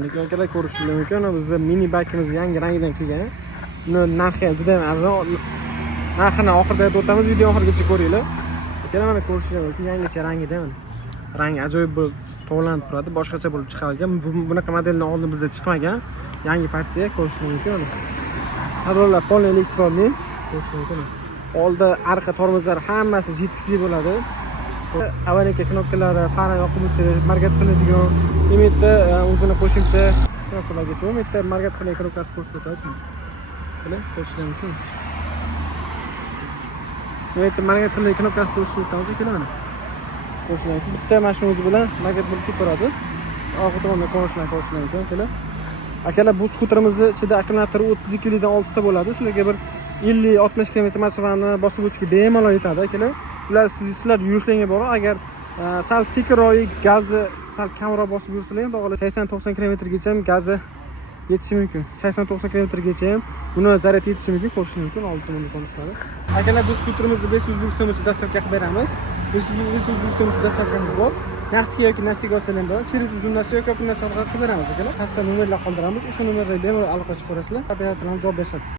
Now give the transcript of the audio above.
Assalomu alaykum akalar, ko'rishingiz mumkin. Bizda mini baykimiz yangi rangidan kelgan. Uni narxi juda ham arzon. Narxini oxirida aytib o'tamiz, video oxirigacha ko'ringlar. Akalar mana ko'rishingiz mumkin, yangicha rangida mana. Rangi ajoyib bo'lib tovlanib turadi, boshqacha bo'lib chiqargan. Bunaqa modelni oldin bizda chiqmagan. Yangi partiya ko'rishingiz mumkin mana. Harolar polni elektronli ko'rishingiz mumkin. Oldi arqa tormozlari hammasi yetkizli bo'ladi. Avanika knopkalari, fara yoqib o'chirish, margat qiladigan, limitda o'zini qo'shimcha knopkalargacha. Bu yerda margat qiladigan knopkasi ko'rsatadi. Mana ko'rishingiz mumkin. Bu yerda margat qiladigan knopkasi ko'rsatadi kelar mana. Ko'rishingiz mumkin. Bitta mashina o'zi bilan margat bo'lib ketadi. Orqa tomonda ko'rishingiz mumkin kelar. Akalar, bu skuterimizni ichida akkumulyatori 32 dan 6 ta bo'ladi. Sizlarga bir 50-60 km masofani bosib o'tishga bemalol yetadi akalar. Ular sizlar yurishlaringga bog'liq. Agar sal sekinroq gazni sal kamroq bosib yursanglar ham to'g'ri 80-90 km gacha ham gazi yetishi mumkin. 80-90 km gacha ham buni zaryad yetishi mumkin, ko'rishingiz mumkin. Oldi tomonda ko'rishlari. Akalar, bu skuterimizni 500 ming so'mgacha dastavka qilib beramiz. 500 ming so'mgacha dastavkamiz bor. Naqdga yoki nasiga olsangiz bo'ladi. Через uzunlashsa yoki ko'pincha orqali qilib beramiz akalar. Pastda nomerlar qoldiramiz. O'sha nomerlarga bemalol aloqa qilib ko'rasizlar. Operatorlar javob beradi.